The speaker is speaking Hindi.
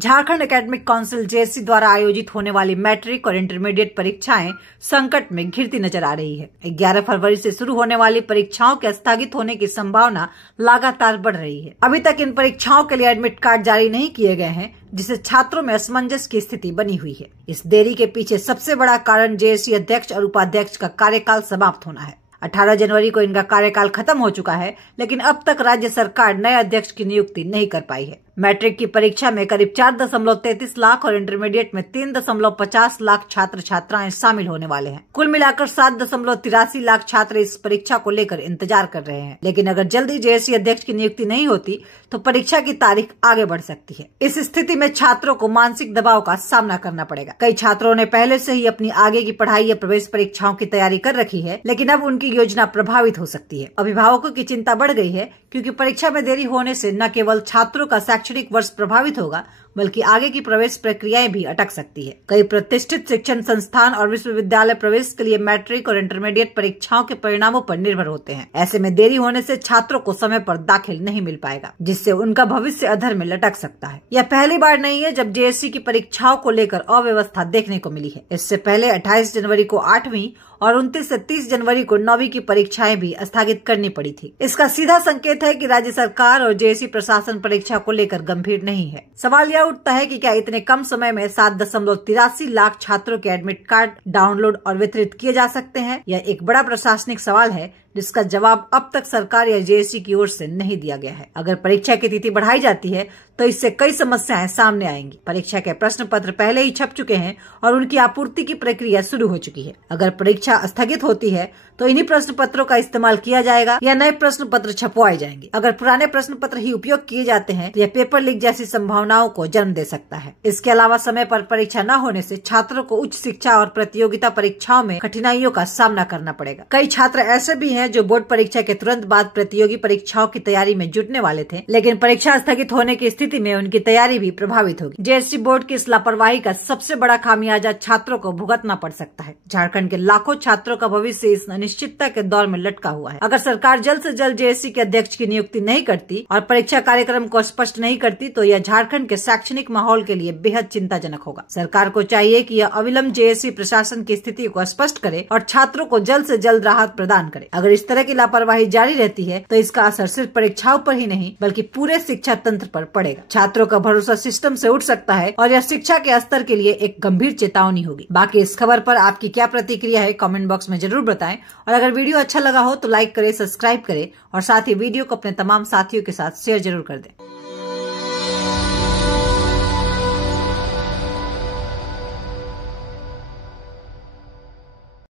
झारखंड एकेडमिक काउंसिल जेएससी द्वारा आयोजित होने वाली मैट्रिक और इंटरमीडिएट परीक्षाएं संकट में घिरती नजर आ रही है। 11 फरवरी से शुरू होने वाली परीक्षाओं के स्थगित होने की संभावना लगातार बढ़ रही है। अभी तक इन परीक्षाओं के लिए एडमिट कार्ड जारी नहीं किए गए हैं, जिससे छात्रों में असमंजस की स्थिति बनी हुई है। इस देरी के पीछे सबसे बड़ा कारण जेएससी अध्यक्ष और उपाध्यक्ष का कार्यकाल समाप्त होना है। 18 जनवरी को इनका कार्यकाल खत्म हो चुका है, लेकिन अब तक राज्य सरकार नए अध्यक्ष की नियुक्ति नहीं कर पाई है। मैट्रिक की परीक्षा में करीब 4.33 लाख और इंटरमीडिएट में 3.50 लाख छात्र छात्राएं शामिल होने वाले हैं। कुल मिलाकर 7.83 लाख छात्र इस परीक्षा को लेकर इंतजार कर रहे हैं। लेकिन अगर जल्दी जेएससी अध्यक्ष की नियुक्ति नहीं होती तो परीक्षा की तारीख आगे बढ़ सकती है। इस स्थिति में छात्रों को मानसिक दबाव का सामना करना पड़ेगा। कई छात्रों ने पहले से ही अपनी आगे की पढ़ाई या प्रवेश परीक्षाओं की तैयारी कर रखी है, लेकिन अब उनकी योजना प्रभावित हो सकती है। अभिभावकों की चिंता बढ़ गई है, क्योंकि परीक्षा में देरी होने से न केवल छात्रों का शैक्षणिक वर्ष प्रभावित होगा, बल्कि आगे की प्रवेश प्रक्रियाएं भी अटक सकती है। कई प्रतिष्ठित शिक्षण संस्थान और विश्वविद्यालय प्रवेश के लिए मैट्रिक और इंटरमीडिएट परीक्षाओं के परिणामों पर निर्भर होते हैं। ऐसे में देरी होने से छात्रों को समय पर दाखिल नहीं मिल पाएगा, जिससे उनका भविष्य अधर में लटक सकता है। यह पहली बार नहीं है जब जेएससी की परीक्षाओं को लेकर अव्यवस्था देखने को मिली है। इससे पहले 28 जनवरी को 8वीं और 29 से 30 जनवरी को 9वीं की परीक्षाएं भी स्थगित करनी पड़ी थी। इसका सीधा संकेत है कि राज्य सरकार और जेएससी प्रशासन परीक्षा को लेकर गंभीर नहीं है। सवाल यह उठता है कि क्या इतने कम समय में 7.83 लाख छात्रों के एडमिट कार्ड डाउनलोड और वितरित किए जा सकते हैं? यह एक बड़ा प्रशासनिक सवाल है, जिसका जवाब अब तक सरकार या जेएससी की ओर से नहीं दिया गया है। अगर परीक्षा की तिथि बढ़ाई जाती है तो इससे कई समस्याएं सामने आएंगी। परीक्षा के प्रश्न पत्र पहले ही छप चुके हैं और उनकी आपूर्ति की प्रक्रिया शुरू हो चुकी है। अगर परीक्षा स्थगित होती है तो इन्हीं प्रश्न पत्रों का इस्तेमाल किया जाएगा या नए प्रश्न पत्र छपवाए जाएंगे। अगर पुराने प्रश्न पत्र ही उपयोग किए जाते हैं तो यह पेपर लीक जैसी संभावनाओं को जन्म दे सकता है। इसके अलावा समय पर परीक्षा न होने से छात्रों को उच्च शिक्षा और प्रतियोगिता परीक्षाओं में कठिनाइयों का सामना करना पड़ेगा। कई छात्र ऐसे भी हैं जो बोर्ड परीक्षा के तुरंत बाद प्रतियोगी परीक्षाओं की तैयारी में जुटने वाले थे, लेकिन परीक्षा स्थगित होने की स्थिति में उनकी तैयारी भी प्रभावित होगी। जेएससी बोर्ड की इस लापरवाही का सबसे बड़ा खामियाजा छात्रों को भुगतना पड़ सकता है। झारखंड के लाखों छात्रों का भविष्य इस अनिश्चितता के दौर में लटका हुआ है। अगर सरकार जल्द से जल्द जेएससी के अध्यक्ष की नियुक्ति नहीं करती और परीक्षा कार्यक्रम को स्पष्ट नहीं करती तो यह झारखंड के शैक्षणिक माहौल के लिए बेहद चिंताजनक होगा। सरकार को चाहिए कि यह अविलंब जेएससी प्रशासन की स्थिति को स्पष्ट करे और छात्रों को जल्द से जल्द राहत प्रदान करे। अगर इस तरह की लापरवाही जारी रहती है तो इसका असर सिर्फ परीक्षाओं पर ही नहीं बल्कि पूरे शिक्षा तंत्र पर पड़ेगा। छात्रों का भरोसा सिस्टम से उठ सकता है और यह शिक्षा के स्तर के लिए एक गंभीर चेतावनी होगी। बाकी इस खबर पर आपकी क्या प्रतिक्रिया है, कमेंट बॉक्स में जरूर बताएं। और अगर वीडियो अच्छा लगा हो तो लाइक करें, सब्सक्राइब करें और साथ ही वीडियो को अपने तमाम साथियों के साथ शेयर जरूर कर दें।